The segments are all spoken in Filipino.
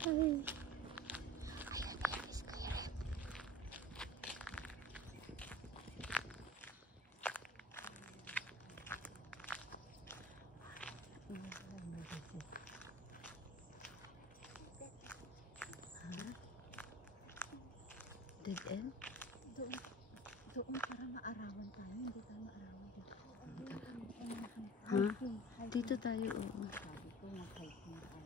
Ay. Dead end? Doon para maarawan tayo. Hindi tayo maarawan dito. Ha? Dito tayo, oo. Sabi ko, mag-hiking tayo.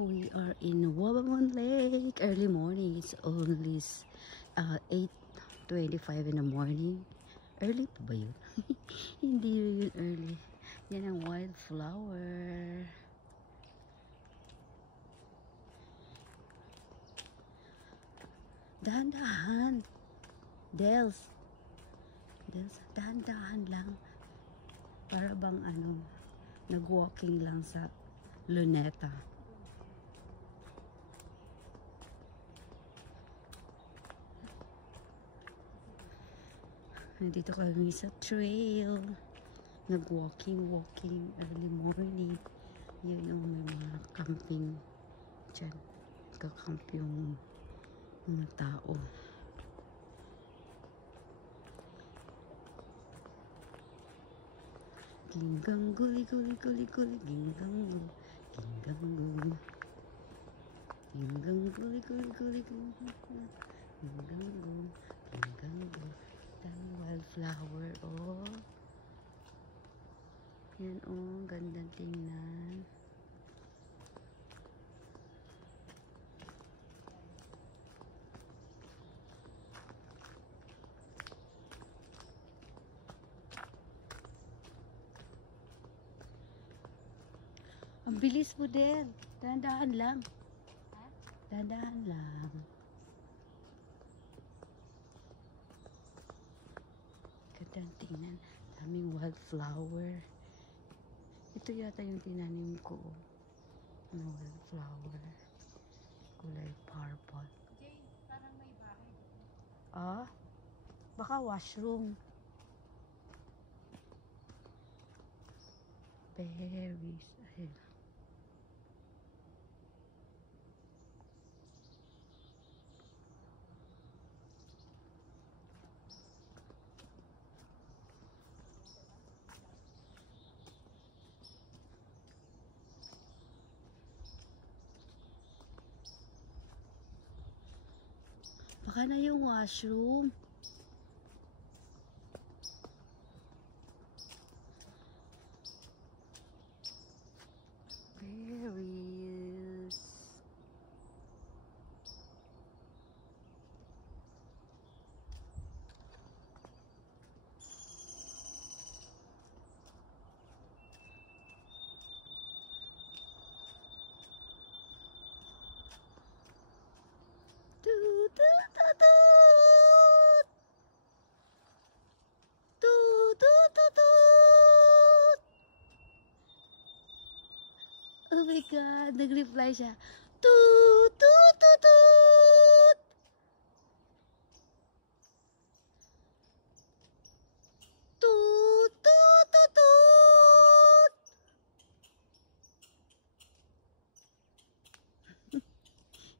We are in Wabamon Lake. Early morning. It's only 8:25 in the morning. Early pa ba yun? Hindi yun early. Yan ang wildflower. Dahan-dahan. Dels, dahan-dahan lang. Para bang ano, nag-walking lang sa Luneta. Nandito kami sa trail. Nag-walking early morning. Yun yung may mga camping dyan. Kakamp yung mga tao. Ginggang guli guli guli guli. Ginggang guli. Ginggang guli. Ginggang guli guli guli guli. Ginggang guli. Ginggang guli. Daming wildflower, oh. Yan, oh. Gandang tingnan. Ang bilis mo din. Dahan-dahan lang. Dahan-dahan lang. Gandang tingnan. Daming wildflower. Ito yata yung tinanim ko. Ano, wildflower. Kulay purple. Jay, parang may bahay. Ah? Baka washroom. Berries. Ayun. Baka na yung washroom. Berries. Toot, toot, toot, toot. Toot, toot, toot, toot. Oh my God, nag-reply siya. Toot, toot, toot, toot. Toot, toot, toot, toot.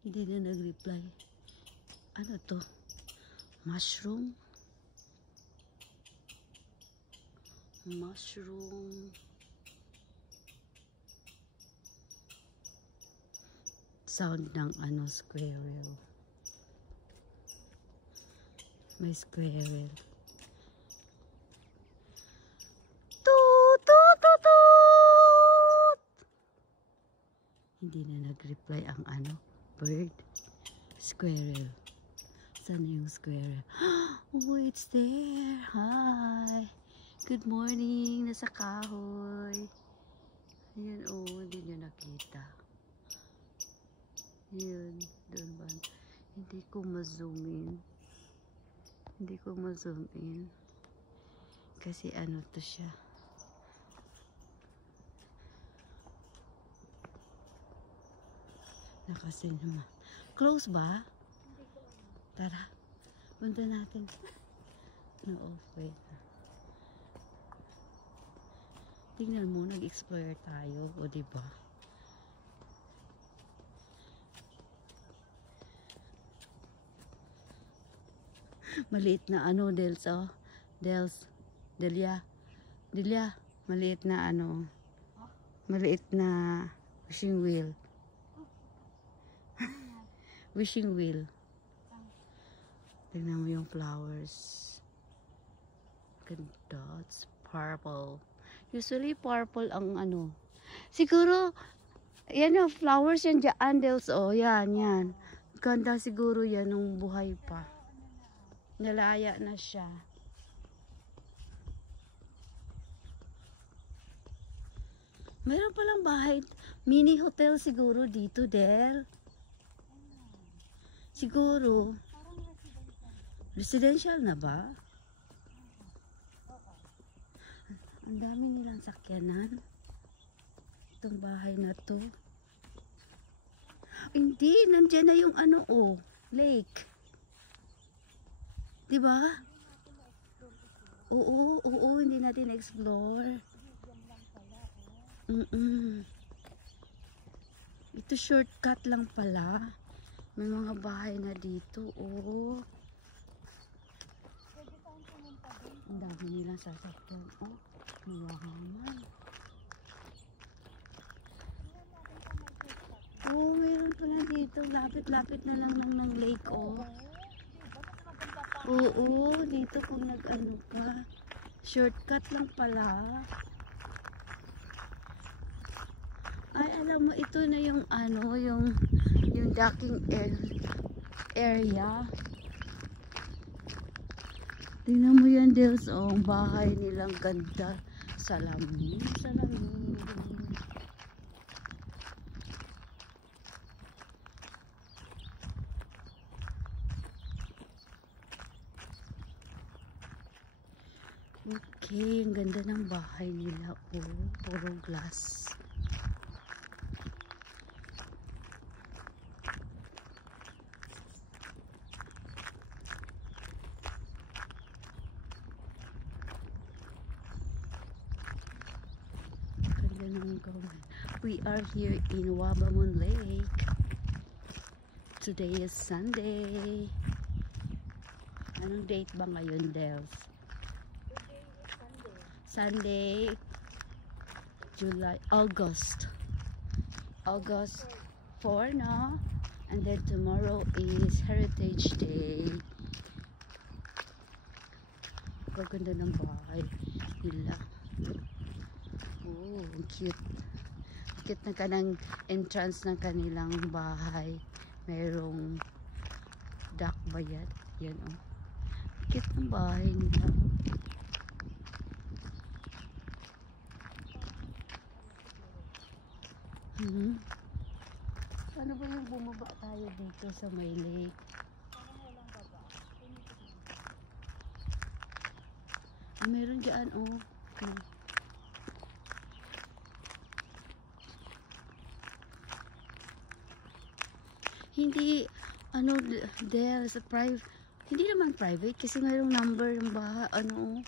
Hindi na nag-reply. Ano to? Mushroom? Mushroom. Sound ng ano, squirrel. May squirrel. Toot, toot, toot, toot. Hindi na nag-reply ang ano, bird. Squirrel. Saan yung squirrel? Oh, it's there. Hi. Good morning. Nasa kahoy. Ayan, oh, hindi nyo nakita. Yun, doon ba? Hindi ko ma-zoom in. Hindi ko ma-zoom in. Kasi ano to siya. Nakasay naman. Close ba? Tara. Punta natin. No, off, wait. Tingnan mo, nag-explore tayo. O, diba? Maliit na ano, Dels, oh. Delia. Maliit na ano. Maliit na wishing wheel. Wishing wheel. Tingnan mo yung flowers. Ganda. It's purple. Usually purple ang ano. Siguro, yan yung flowers yan dyan, Dels, oh. Yan. Ganda siguro yan nung buhay pa. Nalaya na siya. Meron palang bahay. Mini hotel siguro dito, Del. Siguro. Residential na ba? Ang dami nilang sakyanan. Itong bahay na to. Hindi, nandiyan na yung ano, oh, lake. Diba? Oo, hindi natin explore. Ito shortcut lang pala. May mga bahay na dito, oh. Ang dami nilang sasakyan, oh. Mayaman. Oh, meron pala dito. Lapit-lapit na lang ng lake, oh. Oo, dito kung nag-ano ka. Shortcut lang pala. Ay, alam mo, ito na yung ano, yung docking area. Tingnan mo yan, Dels, oh, ang bahay nilang ganda. Salamin. Okay, ang ganda ng bahay nila, oh, puro glass. We are here in Wabamon Lake. Today is Sunday. Anong date ba ngayon, Dels? Sunday, August 4, no? And then tomorrow is Heritage Day. Gaganda ng bahay nila. Oh, cute. Cute na kanang entrance ng kanilang bahay. Mayroong duck ba yan? Yan, oh. Cute ng bahay nila. Ano ba yung bumaba tayo dito sa may lake? Meron dyan, oh. Hindi, ano, there is a private, hindi naman private kasi mayroong number ng bahay, ano,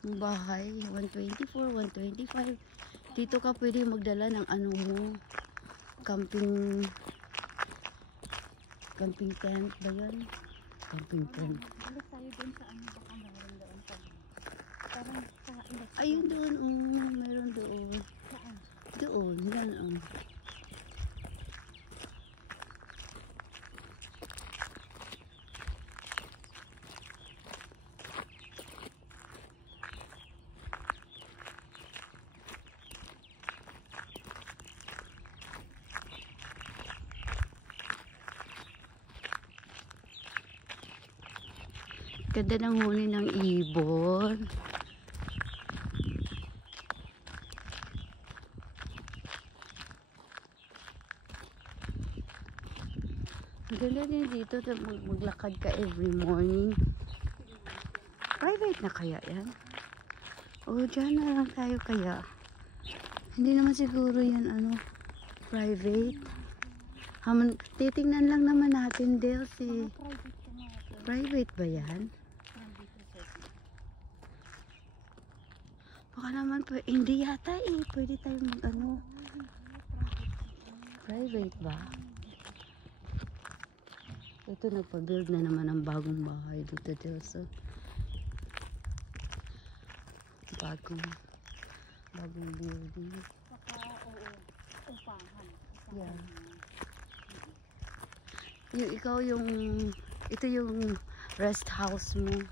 ng bahay, 124, 125. Dito ka pwede magdala ng ano mo, camping tent ba yan? Camping tent. Balik tayo dun sa ano, baka meron doon pa. Parang sa electric. Ayun doon, oh, meron doon. Saan? Doon, yan, oh. Ganda ng huni ng ibon. Ganda din dito na maglakad ka every morning. Private na kaya yan? O, dyan na lang tayo kaya. Hindi naman siguro yan, ano, private. Titingnan lang naman natin, Dels, eh. Private ba yan? Baka naman, hindi yata eh. Pwede tayo mag-ano. Private ba? Ito, nagpa-build na naman ng bagong bahay dito, Dels. So, bagong building. Baka, oo, upahan. Yeah. Ikaw ito yung rest house mo.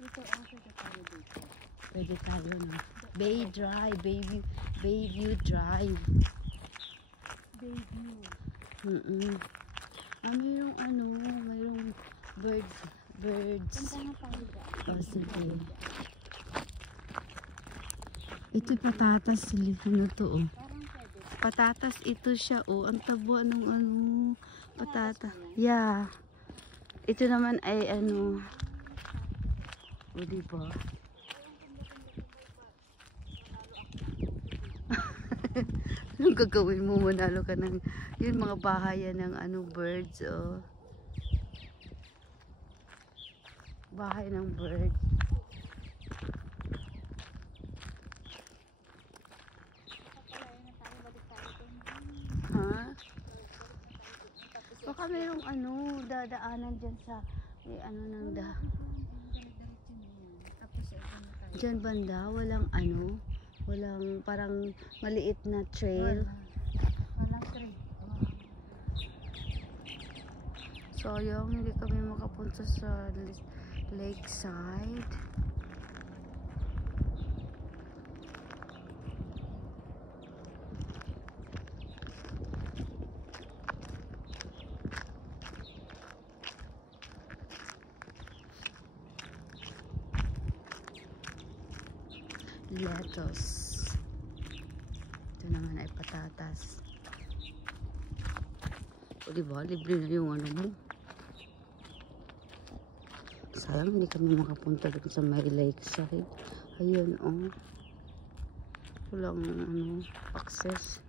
Dito, pwede tayo dito. Pwede tayo, no? Bay Drive, Bayview Drive. Bayview. Mayroong birds. Punta nga tayo dyan. Oh, sige. Ito patatas, ano to, oh. Parang pwede. Patatas ito siya, oh. Ang tabo ng patata. Yeah. Ito naman ay ano. O, diba? Anong gagawin mo? Manalo ka ng, yun, mga bahayan ng ano, birds, oh. Bahay ng bird. Ha? Baka mayroong ano, dadaanan dyan sa, ano nang dyan banda, walang ano, walang parang maliit na trail. Walang trail. Sayang, hindi kami makapunta sa lakeside. Lettuce. Ito naman ay patatas. O diba, libre na yung ano mo. Sayang, hindi kami makapunta dun sa may lakeside. Ayun, oh. Walang, ano, access.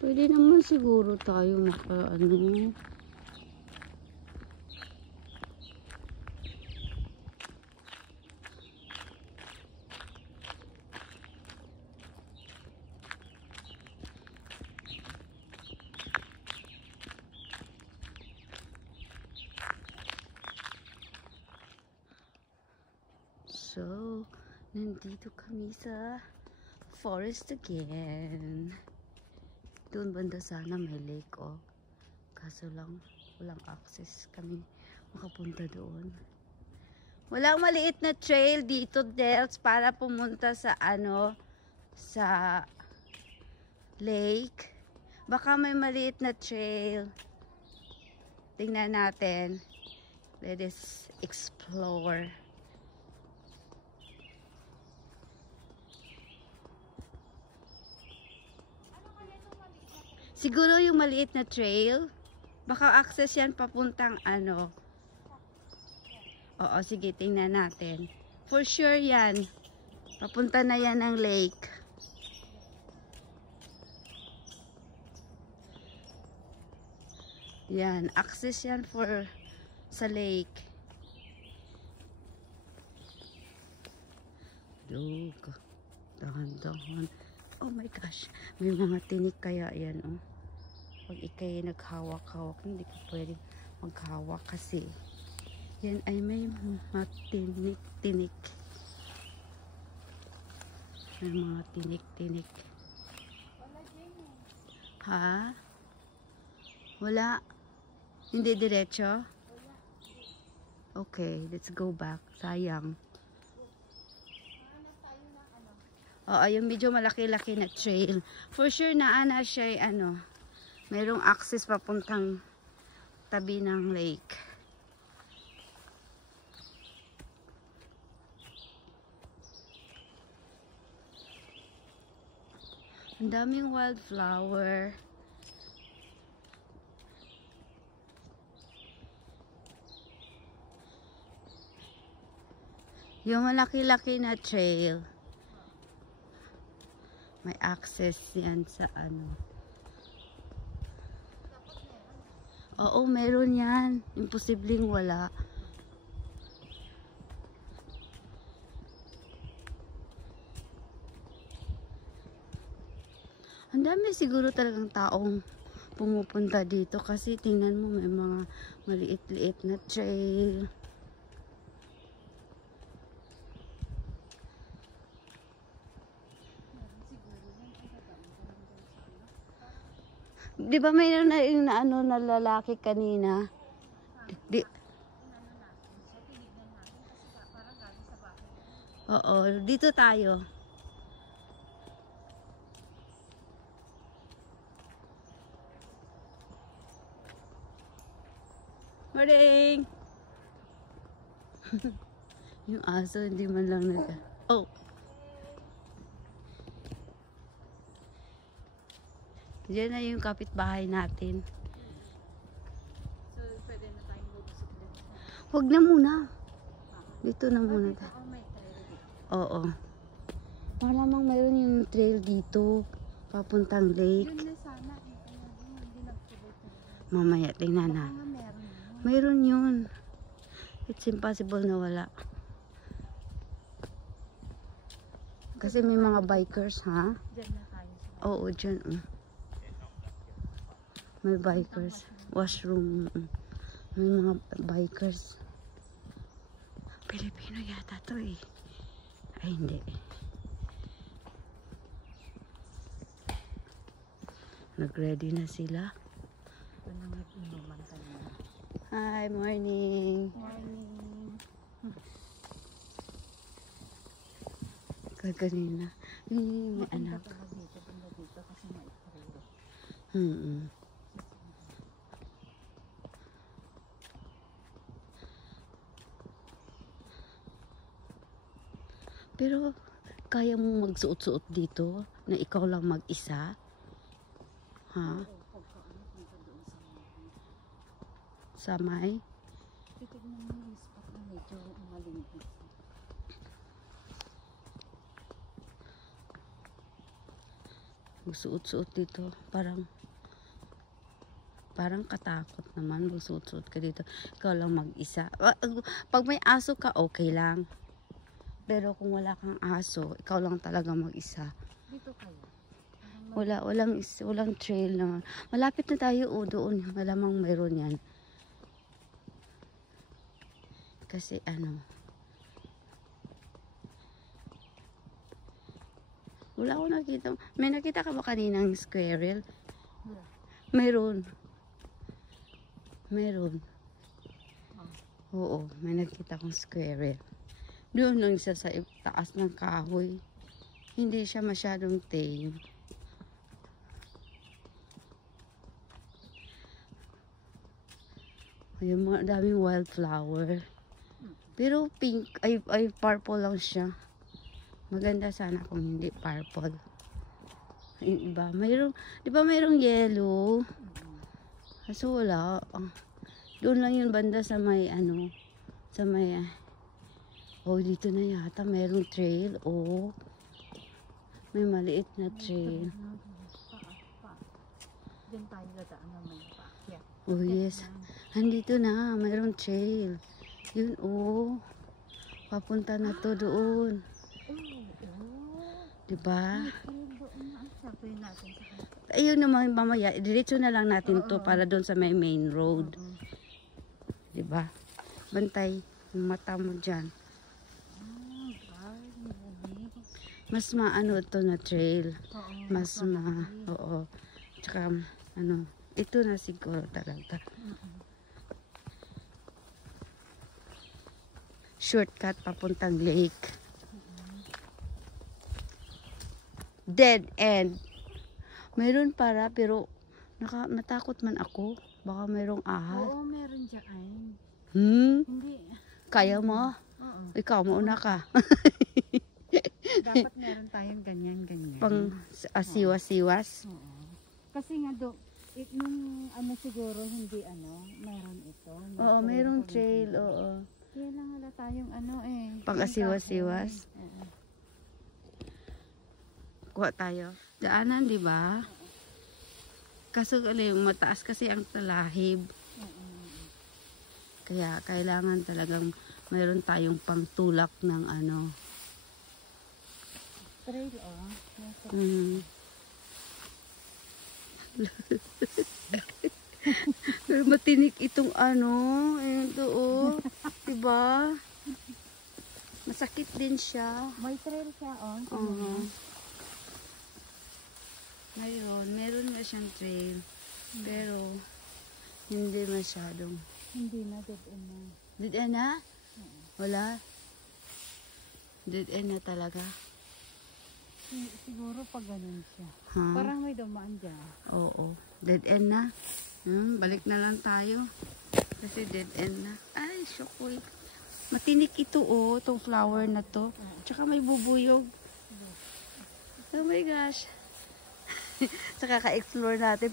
Pwede naman siguro tayo ano. So, nandito kami sa forest again. Doon banda sana may lake, oh. Kaso lang, walang access kami makapunta doon. Walang maliit na trail dito, Dels, para pumunta sa ano, sa lake. Baka may maliit na trail. Tingnan natin. Let us explore. Siguro yung maliit na trail, baka access yan papuntang ano. Oo, sige, tingnan natin. For sure yan. Papunta na yan ng lake. Yan, access yan for sa lake. Look, dahan-dahan. Oh my gosh, may mga tinik kaya yan, oh. Pag ikay naghawak-hawak, hindi ka pwede maghawak kasi yan ay may mga tinik-tinik. May mga tinik-tinik. Ha? Wala? Hindi diretso? Okay, let's go back. Sayang. Oo, yung medyo malaki-laki na trail. For sure na ana siya ay ano, mayroong access papuntang tabi ng lake. Ang daming wildflower. Yung malaki-laki na trail. May access yan sa ano. Oo, meron yan. Imposibleng wala. Ang dami siguro talagang taong pumupunta dito kasi tingnan mo may mga maliit-liit na trail. Di ba mayroon na yung na, ano, na lalaki kanina? Di, oo, dito tayo. Morning! Yung aso hindi man lang nag... Oh! Diyan na yung kapitbahay natin. So, pwede na tayong bubusok din. Huwag na muna. Dito na muna tayo. Oh, may tayo dito. Oo. Malamang mayroon yung trail dito. Papuntang lake. Yun na sana. Hindi nagtuloy tayo. Mamaya, tingnan na. Baka nga meron yun. Mayroon yun. It's impossible na wala. Kasi may mga bikers, ha? Diyan na tayo. Oo, dyan. May bikers. Washroom. May mga bikers. Pilipino yata to eh. Ay, hindi. Nag-ready na sila. Ito na nag-inuman tayo. Hi, morning. Morning. Kaganina. May anak. Punta dito kasi maitrilo. Pero, kaya mong magsuot-suot dito na ikaw lang mag-isa? Ha? Sa may? Titignan mo yung spot na medyo malinis. Magsuot-suot dito. Parang katakot naman. Magsuot-suot ka dito. Ikaw lang mag-isa. Pag may aso ka, okay lang. Pero kung wala kang aso, ikaw lang talaga mag-isa. Dito kayo. Walang trail naman. Malapit na tayo doon. Malamang mayroon yan. Kasi ano. Wala ko nakita. May nakita ka ba kaninang squirrel? Mayroon. Oo, may nakita kong squirrel. Doon lang siya sa taas ng kahoy. Hindi siya masyadong tame. Ayun, mga daming wildflower. Pero pink, ay purple lang siya. Maganda sana kung hindi purple. Yung iba, di ba mayroong yellow? Kaso wala. Doon lang yung banda sa may dito na yata mayroong trail. May maliit na trail. Diyan tayo dadaan ng may paakyat. Oh yes. Andito na, mayroong trail. Yun papunta na to doon. Diba? Sabihin natin sa kanila. Ayun naman mamaya, diretso na lang natin to para doon sa may main road. Diba? Bantay yung mata mo dyan. Mas maano to na trail. Oo. Tsaka, ito na siguro talaga. Shortcut papuntang lake. Dead end. Mayroon para pero natakot man ako. Baka mayroong ahas. Oo, meron dyan. Hindi. Kaya mo? Oo. Ikaw, mauna ka. Dapat meron tayong ganyan. Pang siwas-siwas. Oo. Kasi nga nung ano siguro hindi meron ito. Oo, mayroong trail. Oo. Kaya lang wala tayong Pang asiwas-siwas. Oo. Kuha tayo. Daanan, di ba? Kaso mataas kasi ang talahib. Oo. Kaya kailangan talagang mayroon tayong pangtulak ng ano. Trail, Pero matinik itong ano. Ayun to, oh. Diba? Masakit din siya. May trail siya, Oo. Meron na siyang trail. Pero, hindi masyadong. Hindi na, dead end na. Dead end na? Wala? Dead end na talaga? Siguro pag ganun siya. Ha? Parang may dumaan dyan. Oo. Dead end na? Balik na lang tayo. Kasi dead end na. Ay, shokoy. Matinik ito, oh. Itong flower na to. Tsaka may bubuyog. Oh my gosh. Sa kaka-explore natin,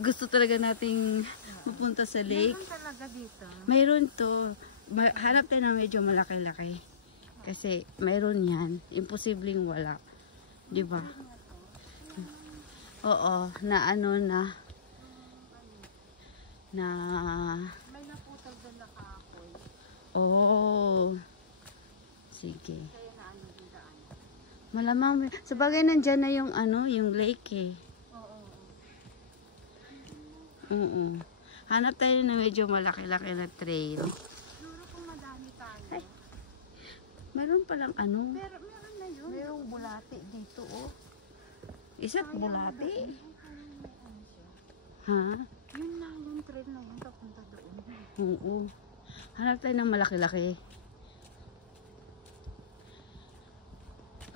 gusto talaga nating pupunta sa lake. Meron talaga dito. Mayroon to. Hanap tayo ng medyo malaki-laki. Kasi mayroon yan. Imposibleng wala. Diba? Oo. Na ano na. May naputol doon na kahoy. Oh. Sige. Kaya na yung daan. Malamang. Sabagay nandyan na yung ano, yung lake eh. Oo. Hanap tayo ng medyo malaki-laki na trail. Siguro kung madami tayo. Ay. Meron palang ano. Pero meron na yun. Mayroong bulati dito, oh. Isa't bulati. Ha? Yun na yung trail na yun. Papunta doon. Oo. Hanap tayo ng malaki-laki.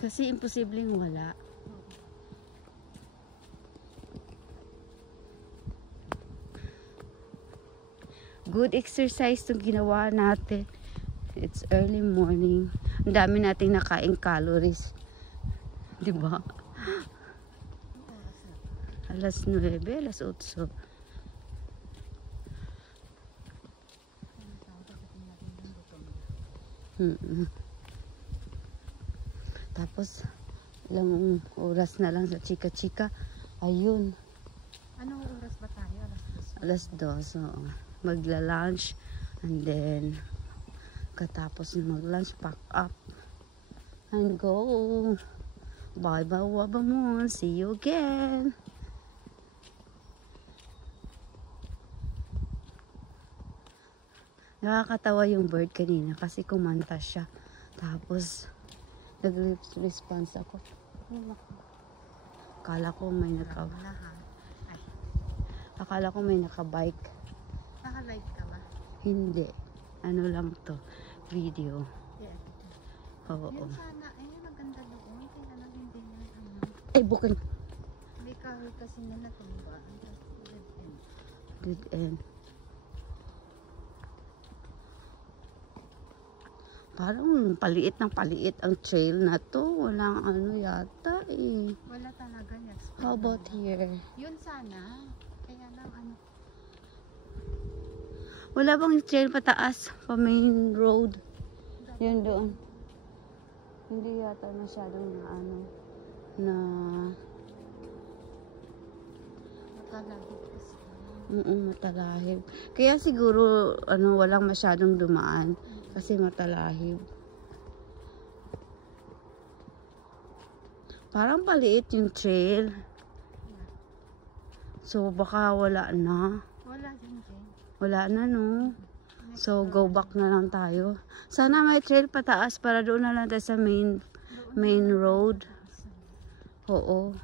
Kasi imposibleng wala. Good exercise itong ginawa natin. It's early morning. Ang dami nating nakaing calories. Diba? Alas 9, alas 8. Tapos, ilang oras na lang sa chika-chika. Ayun. Anong oras ba tayo? Alas 2. Oo. Magla-lunch. And then, katapos mag-lunch, pack up. And go. Bye-bye, Wabamon. See you again. Nakakatawa yung bird kanina kasi kumanta siya. Tapos, nag-response ako. Akala ko may Akala ko may nakabike. Naka-live ka ba? Hindi. Ano lang to. Video. Yeah. Oo. Yun sana. Ayun, maganda doon. Kaya lang hindi na Ay, bukan. May kahoy kasi na natumba. Dead end. Dead end. Parang paliit ng paliit ang trail na to. Walang ano yata eh. Wala talaga yan. How about here? Yun sana. Kaya lang Wala bang trail pataas pa main road? Yun doon. Hindi yata masyadong na matalahib kasi. Matalahib. Kaya siguro walang masyadong dumaan kasi matalahib. Parang paliit yung trail. So baka wala na. Wala din dyan. Wala na no. So go back na lang tayo. Sana may trail pataas para doon na lang tayo sa main road. Oo.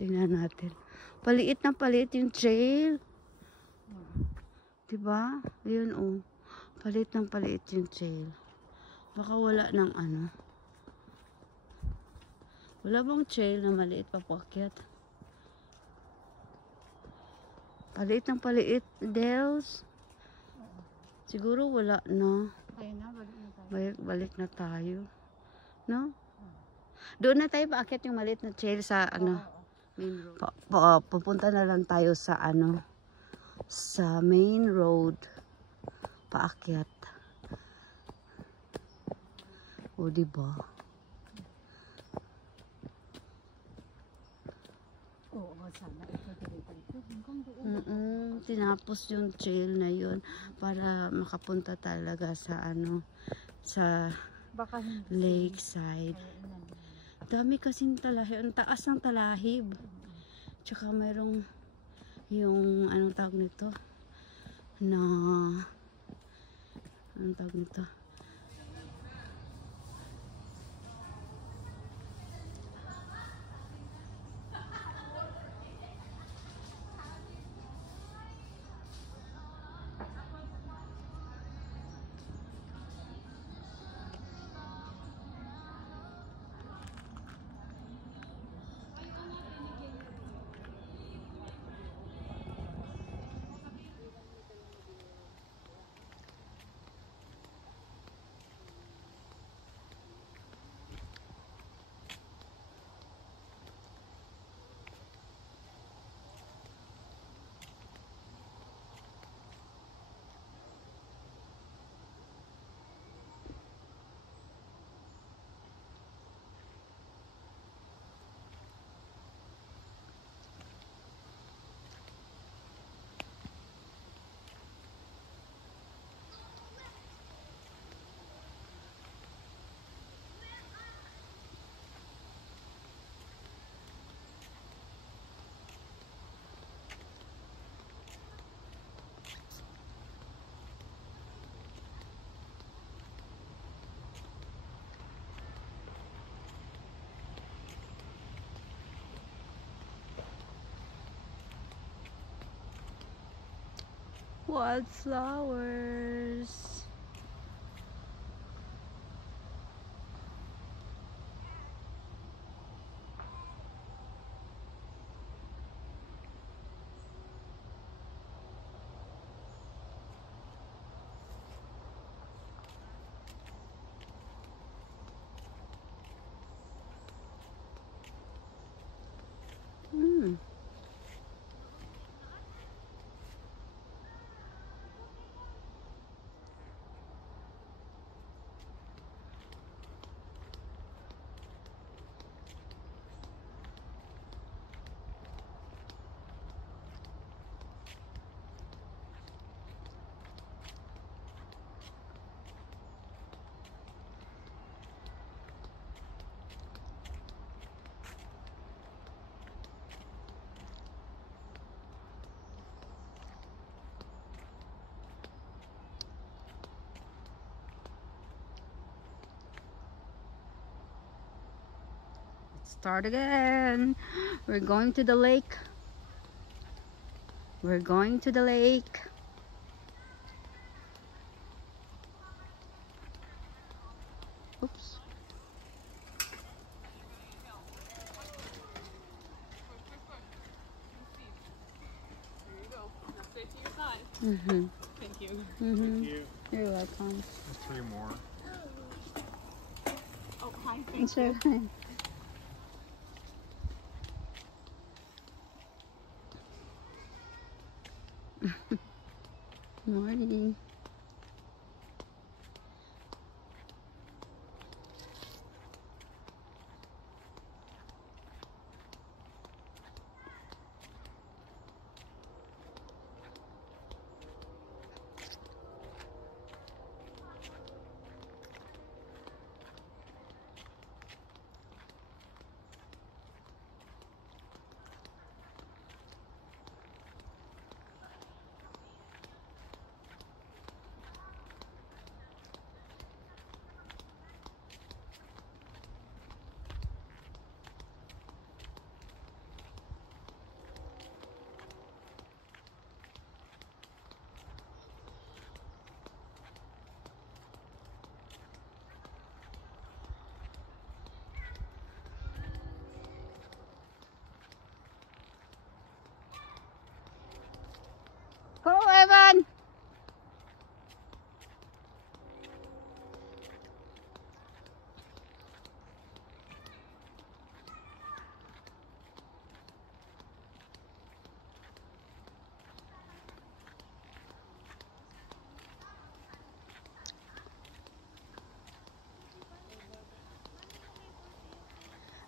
Tingnan natin. Paliit na paliit yung trail. Diba? Ayun oh. Palit ng paliit yung trail. Baka wala ng ano. Wala bang trail na maliit pa paakyat? Paliit ng paliit, Dels. Siguro wala na. Ayun na, balik na tayo. Balik na tayo. No? Doon na tayo paakyat yung maliit na trail sa ano. Main road. Pupunta na lang tayo sa ano. Sa main road. Paakyat. O, diba? Oo, sana ito dito. Hanggang doon. Tinapos yung trail na yun para makapunta talaga sa ano, sa Baka hindi. lakeside. Dami kasing talahib. Ang taas ng talahib. Tsaka mayroong yung anong tawag nito? Anong tawag nito? Wildflowers. Start again. We're going to the lake. We're going to the lake. Oops. There you go. Now stay to your side. Thank you. Thank you. You're welcome. There's 3 more. Oh, hi. Thank Sure. you. Morning.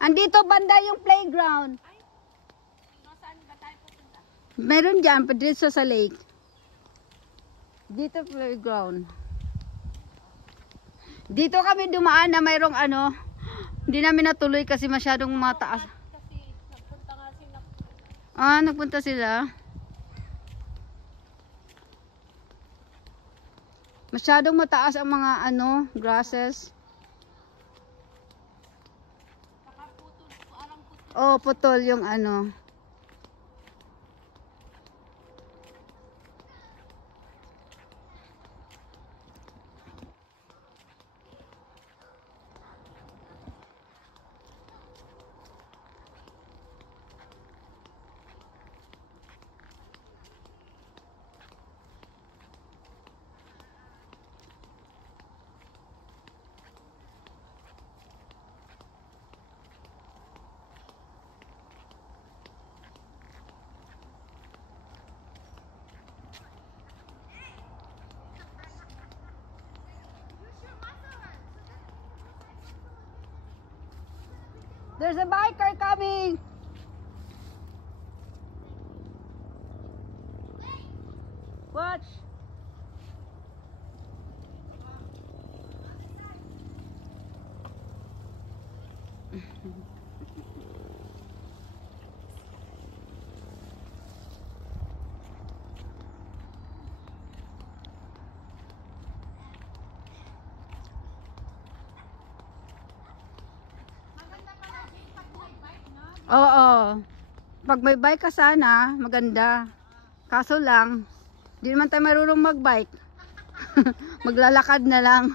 Andito banda yung playground. Meron dyan, padritso sa lake. Dito playground. Dito kami dumaan na mayroong ano, hindi namin natuloy kasi masyadong mataas. Kasi nagpunta nga sila. Ah, nagpunta sila. Masyadong mataas ang mga ano, grasses. Oh, putol yung ano. There's a biker coming. Watch. Oo. Pag may bike ka sana, maganda. Kaso lang, di naman tayo marunong magbike. Maglalakad na lang.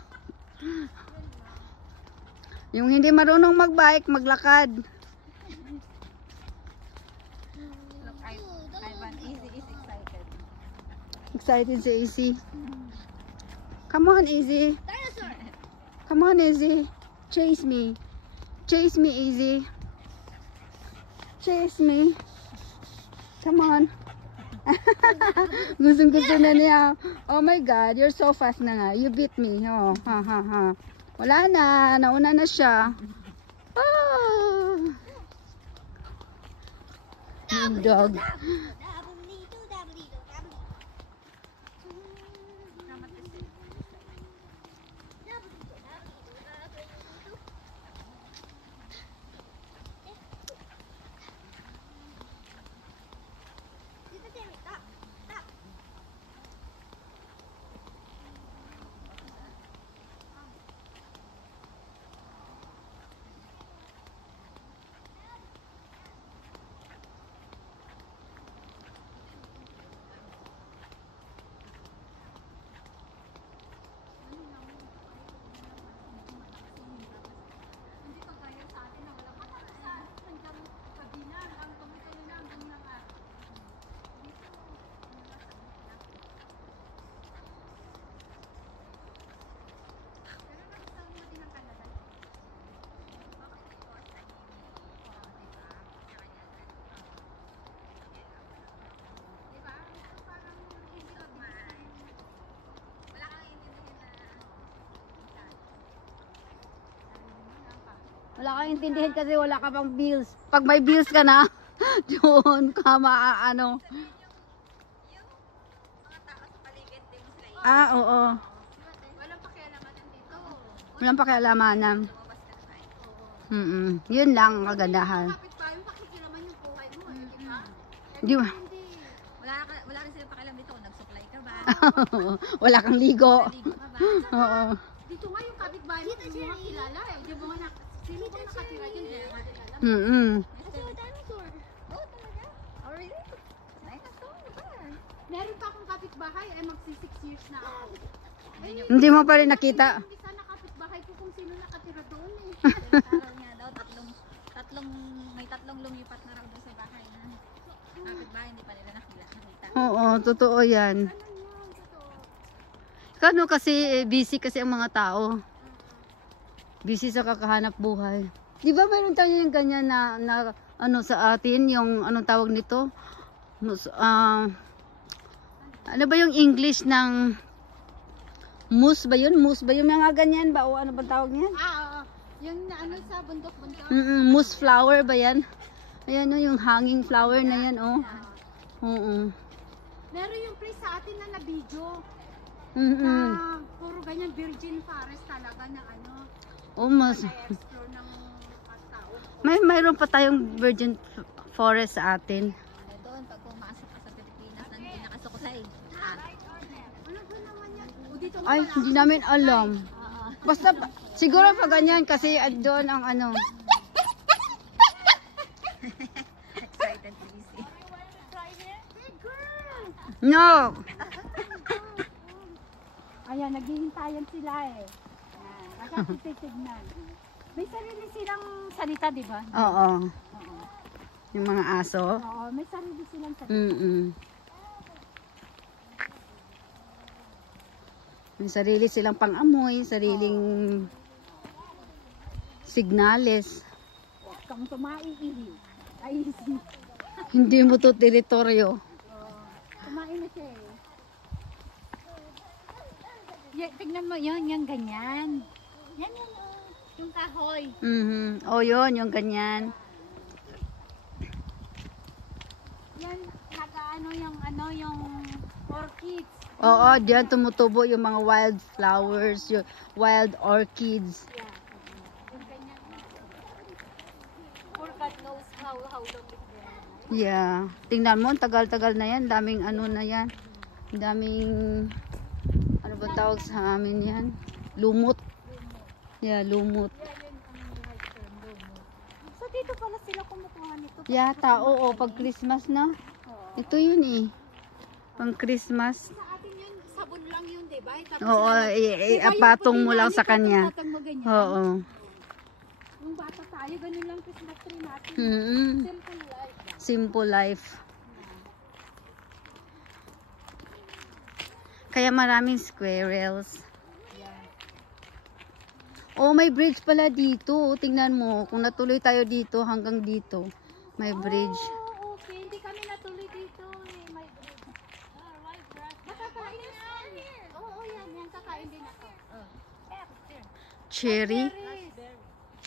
Yung hindi marunong magbike, maglakad. Look, Ivan, Easy is excited. Excited si Easy. Come on, Easy. Come on, Easy. Chase me. Chase me, Easy. Chase me. Come on. Gusto na niya. Oh my God, you're so fast na nga. You beat me. Oh, ha ha ha. Wala na, nauna na siya. Oh. Yung dog. Wala kang intindihin kasi wala ka pang bills. Pag may bills ka na, doon ka maaano. Ah, oo. Walang pakialaman dito. Walang pakialamanan. Yun lang ang kagandahan. Kapit tayo, pakikilaman yung buhay mo. Di ba? Di ba? Wala rin sila pakialam dito kung nag-supply ka ba? Wala kang ligo. Ligo ka ba? Oo. Dito nga yung kapitbahay mo, hindi mo kilala eh. Di ba nga, sino bang nakatira dyan? Di mo kilala. Dinosaur. Oh, talaga? Oh, really? Dinosaur ba? Meron pa akong kapitbahay, ay magsi 6 years na ako. Hindi mo pa rin nakita. Hindi sana kapitbahay ko kung sino nakatira doon eh. Araw niya daw, may tatlong lumipat na raw doon sa bahay na. Kapit-bahay, hindi pa nila nakita. Oo, totoo yan. Kano kasi busy kasi ang mga tao. Busy sa kakahanap buhay. Di ba mayroon tayo yung ganyan na ano sa atin, yung anong tawag nito? Ano ba yung English ng moose ba yun? Moose ba yung mga ganyan ba? O ano ba tawag niyan? Yung na ano sa bundok-bundok. Moose flower ba yan? Ayan o, yung hanging flower na yan, oh. Oo. Meron yung place sa atin na na-video. Mm-mm. Na puro ganyan virgin forest talaga na ano. Oh, mas... Na-explore ng tao. Mayroon pa tayong virgin forest sa atin. Doon, pag pumasok ka sa Pilipinas, nandun nakasuklay. Ah. Ano ba naman yan? O dito Ay, hindi namin alam. Oo. Basta, siguro pa ganyan kasi doon ang ano. Excited to be seen. No! Ayan, naghihintayan sila eh. Nakakititignan. May sarili silang salita, di ba? Oo. Yung mga aso. Oo, may sarili silang salita. May sarili silang pang-amoy, sariling signales. Huwag kang tumaiili. Ay, Hindi mo to teritoryo. kumain na siya eh. Tignan mo yun, yung ganyan. Yan yung, yung kahoy. O yun, yung ganyan. Yan, yung orchids. Oo, diyan tumutubo yung mga wild flowers, yung wild orchids. Yeah. Yung ganyan. Poor God knows how long it will. Yeah. Tingnan mo, tagal-tagal na yan. Daming ano na yan. Daming, ano ba tawag sa amin yan? Lumot. Yeah, lumot. So dito pala sila kumukuha nito. Yata, oo, pag Christmas na. Ito yun eh. Pang Christmas. Sa atin yun, sabon lang yun, diba? Tapos Oo, apatong mo lang sa kanya. Oo. Yung bata tayo, ganun lang Christmas tree natin. Simple life. Simple life. Kaya maraming squirrels. Oh, may bridge pala dito. Tingnan mo, kung natuloy tayo dito hanggang dito, may bridge. Oh, okay. Hindi kami natuloy dito eh. May bridge. Makakain yan. Oo, yan. Yan, kakain din ako. Cherry.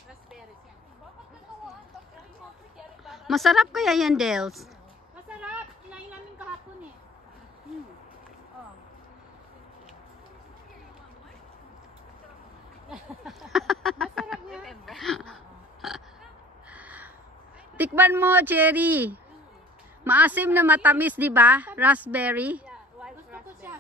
Raspberries yan. Masarap kaya yan, Dels? Masarap. Kinain namin kahapon eh. Oh. Masarap nga. Tikman mo, cherry. Maasim na matamis, di ba? Raspberry. Gusto ko siya.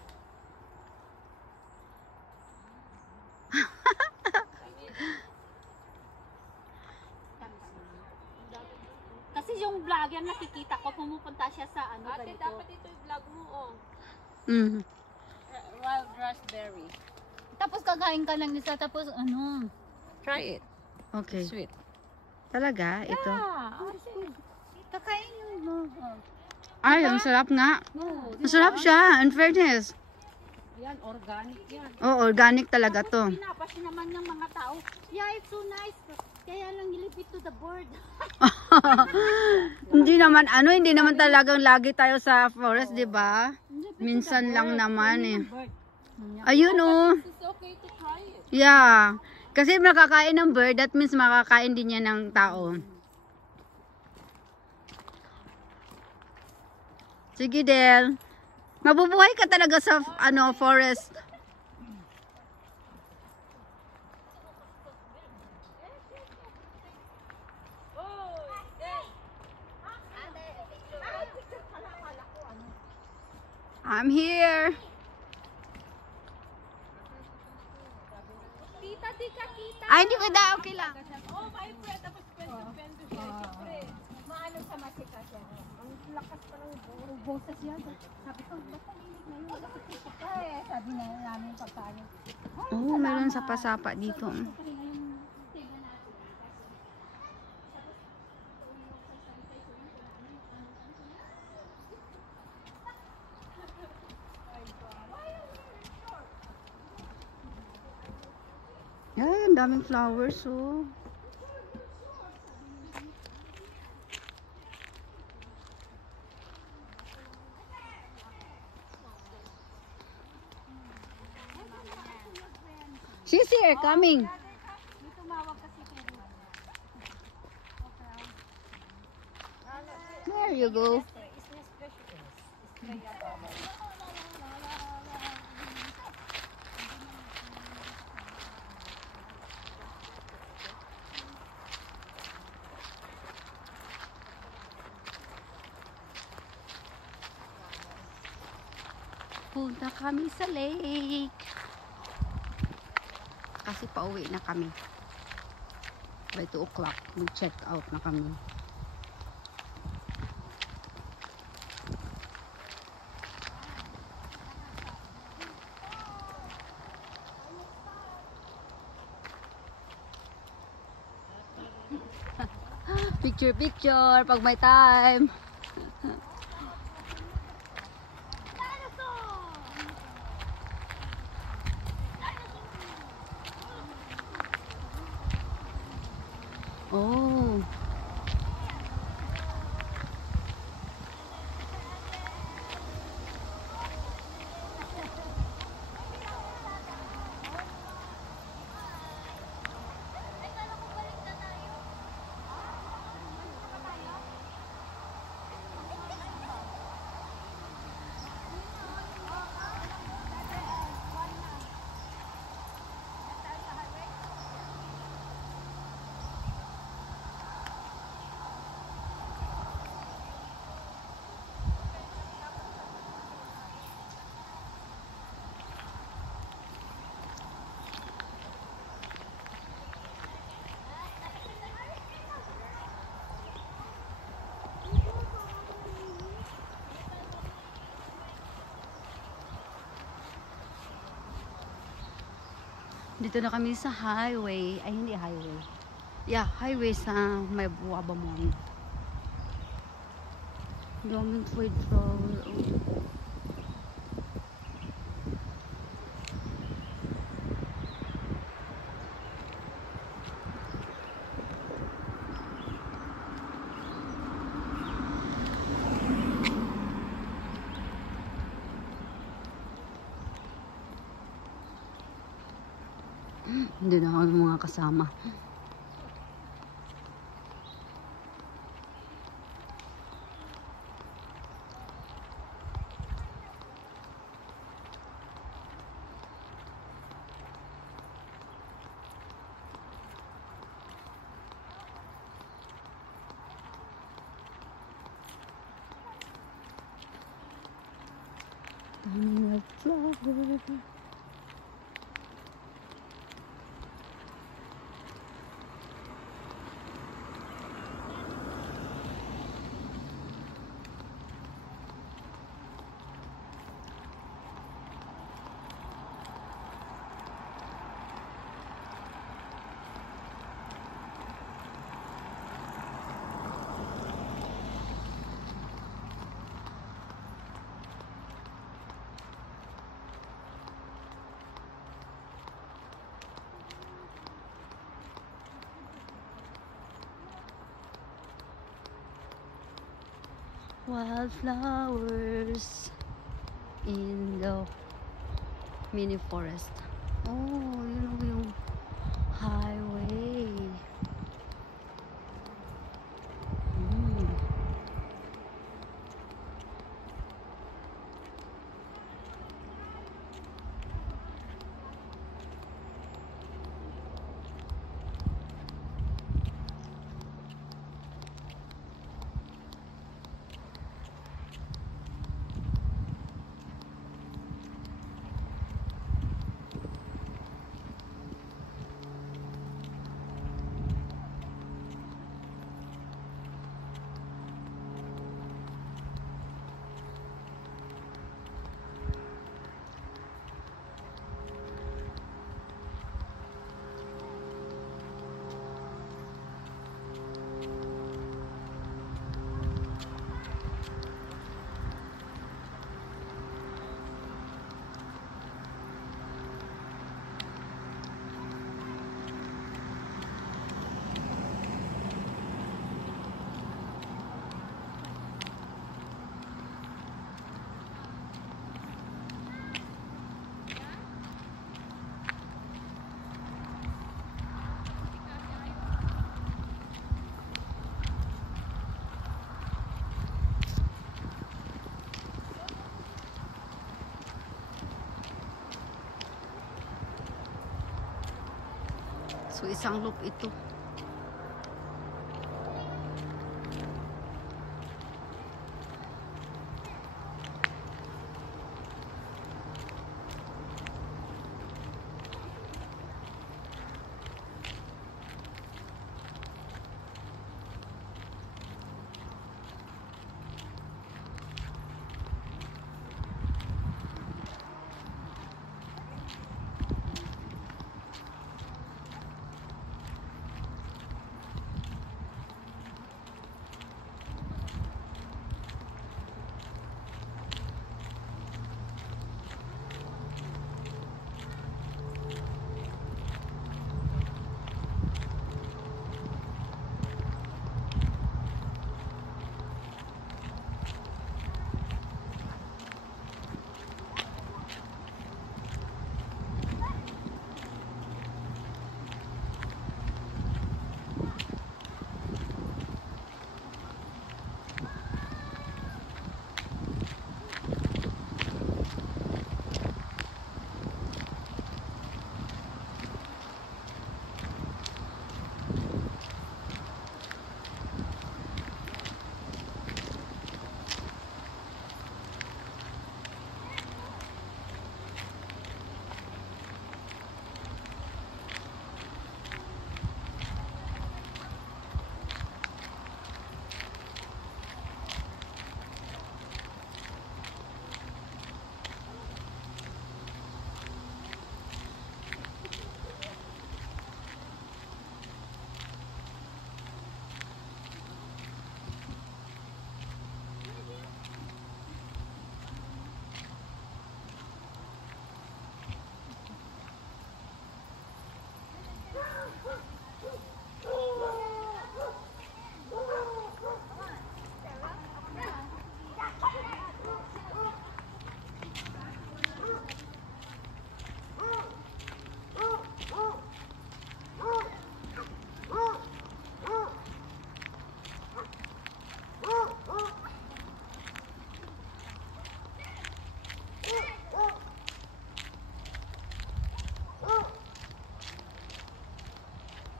Kasi yung vlogger nakikita ko, pumupunta siya sa ano ganito. Ate, dapat ito yung vlog mo, oh. Wild raspberry. Tapos kakain ka lang nisa, tapos ano? Try it. Okay. Sweet. Talaga, ito. Kakain mo. Ay, ang sarap nga. Oh, Masarap siya, in fairness. yan, organic yan. Oh, organic talaga to. Pinapasin naman ng mga tao. Yeah, it's so nice. Kaya lang nilipit to the board. Hindi naman talagang lagi tayo sa forest, di ba? Minsan lang naman eh. Ayun oh. It's okay to try it. Yeah. Kasi makakain ng bird, that means makakain din yan ng tao. Sige, Del. Mabubuhay ka talaga sa forest. I'm here. Kita, tika, kita. Ay, hindi ko da. Okay lang. Oh, my friend. Tapos friend siya. Siyempre, maano sa masika siya. Ang lakas pa ng boses niya. Sabi ko, ba't nalilig na yun? Ay, sabi na namin pagkain. Oh, meron sa pasapa dito. Ay, ang daming flowers, oh. She's here, coming. May tumawag kasi There you go. Punta kami sa lake. Kasi pauwi na kami. By 2 o'clock, mag-check out na kami. Picture, picture, pag may time. Oh. Dito na kami sa highway. Ay, hindi highway. Yeah, highway sa may Buabamon. Daming food flower. Oh. Hindi na ako ng mga kasama. Daming flower. Wildflowers in the mini forest. Oh, yun yung highway. So, isang loop ito.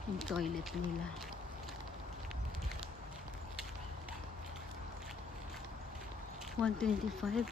Yung toilet nila. $125.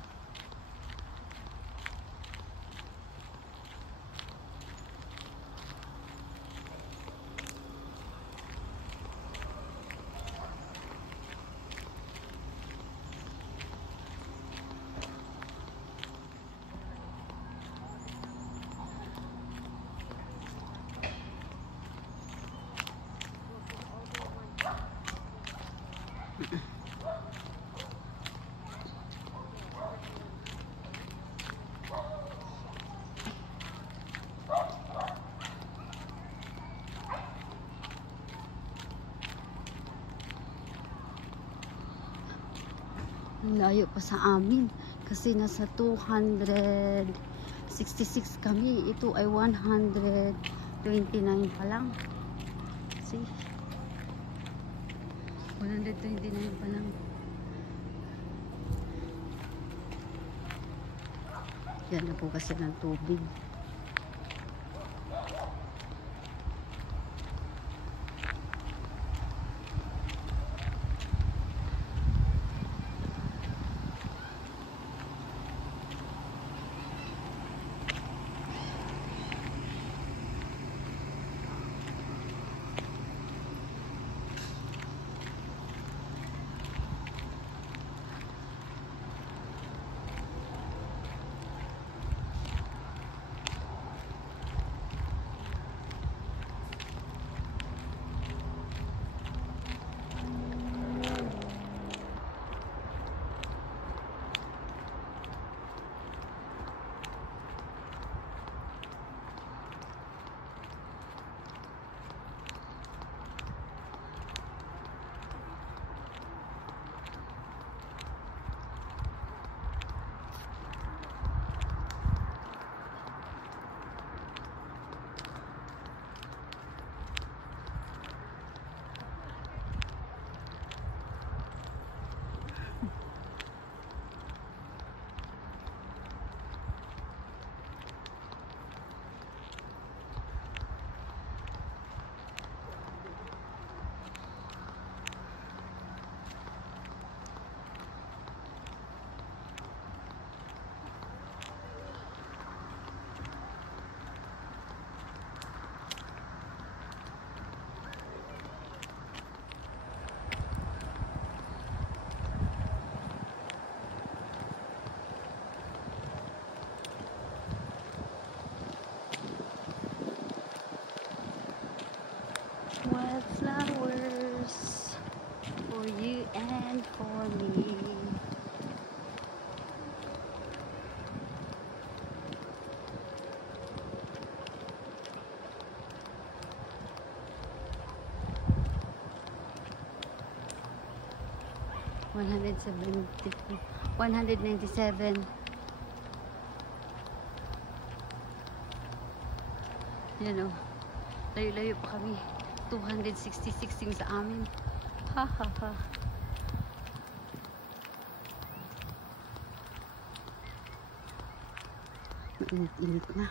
Layo pa sa amin kasi nasa 266 kami. Ito ay 129 pa lang. See? 129 pa lang. Yan na po kasi ng tubig. have flowers for you and for me. $197. Yan o. Layo-layo pa kami. 266 yung sa amin. Ha ha ha. Mainit-init na.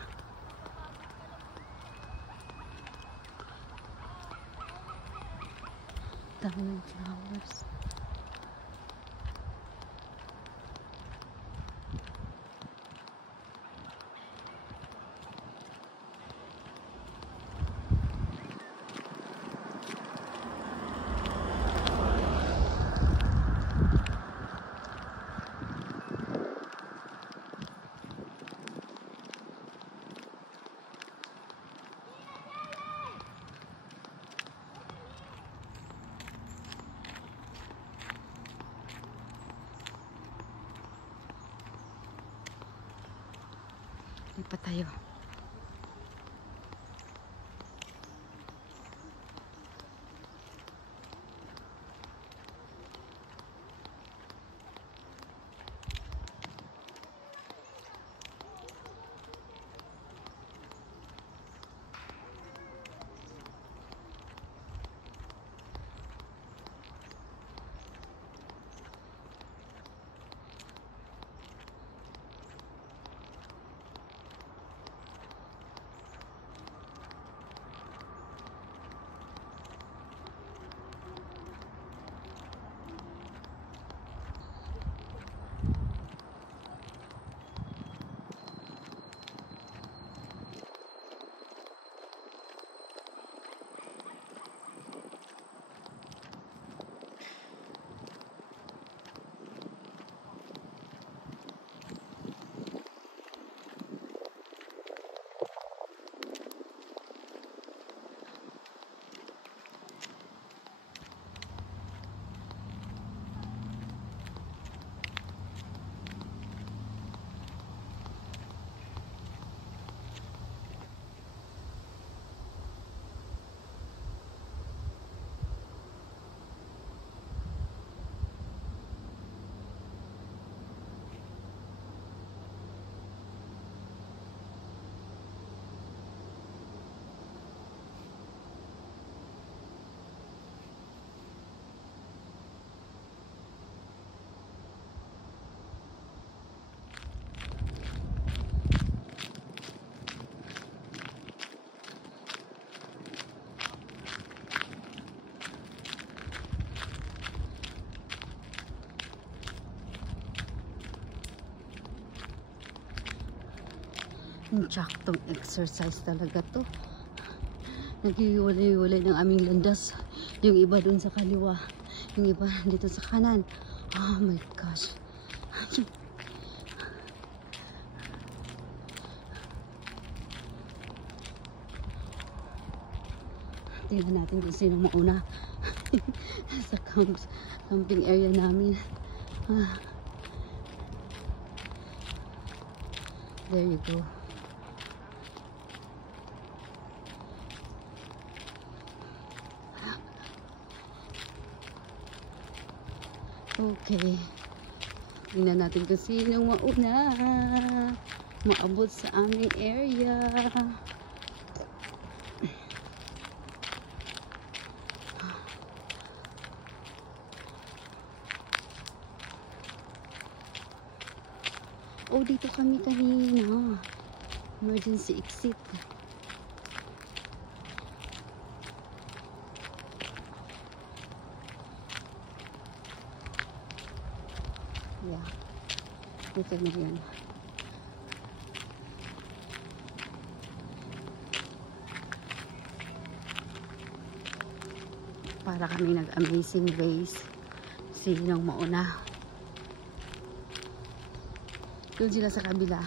Dami ng flowers. Lipat tayo. Yung tsaktong exercise talaga to. Naghiwalay-walay ng aming landas. Yung iba dun sa kaliwa, yung iba dito sa kanan. Oh my gosh. Tingnan natin kung sino mauna sa camping area namin. There you go. Okay. Tingnan natin kung sinong mauna maabot sa aming area. Oh, dito kami kanina. Emergency exit. Yeah. Dito na yan. Para kami nag-amazing race. Sinong mauna? Doon sila sa kabila.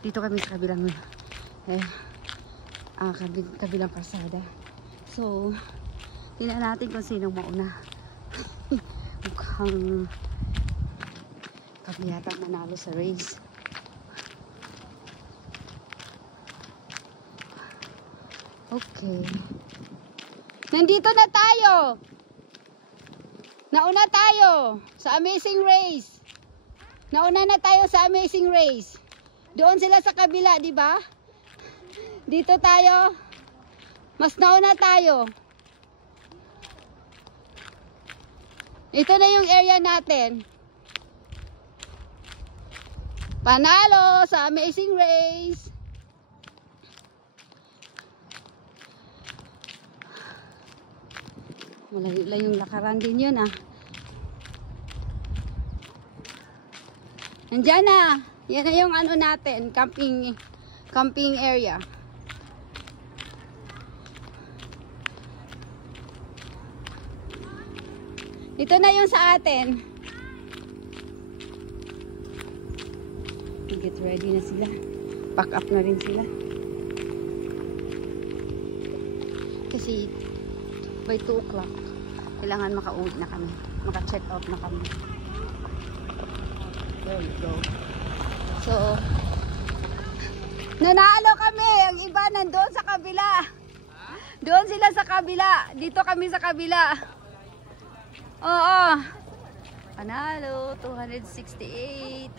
Dito kami sa kabilang kabilang kalsada. So, Tingnan natin kung sino mauna. Mukhang kami yata manalo sa race. Okay. Nandito na tayo. Nauna tayo sa Amazing Race. Nauna na tayo sa Amazing Race. Doon sila sa kabila, di ba? Dito tayo. Mas nauna tayo. Ito na yung area natin. Panalo sa Amazing Race. Malayo yung lakaran din yun ah. Nandyan na. Yan na yung ano natin, camping area. Ito na yung sa atin. Get ready na sila. Pack up na rin sila. Kasi by 2 o'clock, kailangan makauwi na kami. Maka-check out na kami. There you go. So, nanalo kami. Ang iba nandoon sa kabila. Doon sila sa kabila. Dito kami sa kabila. Oo. Panalo, 268.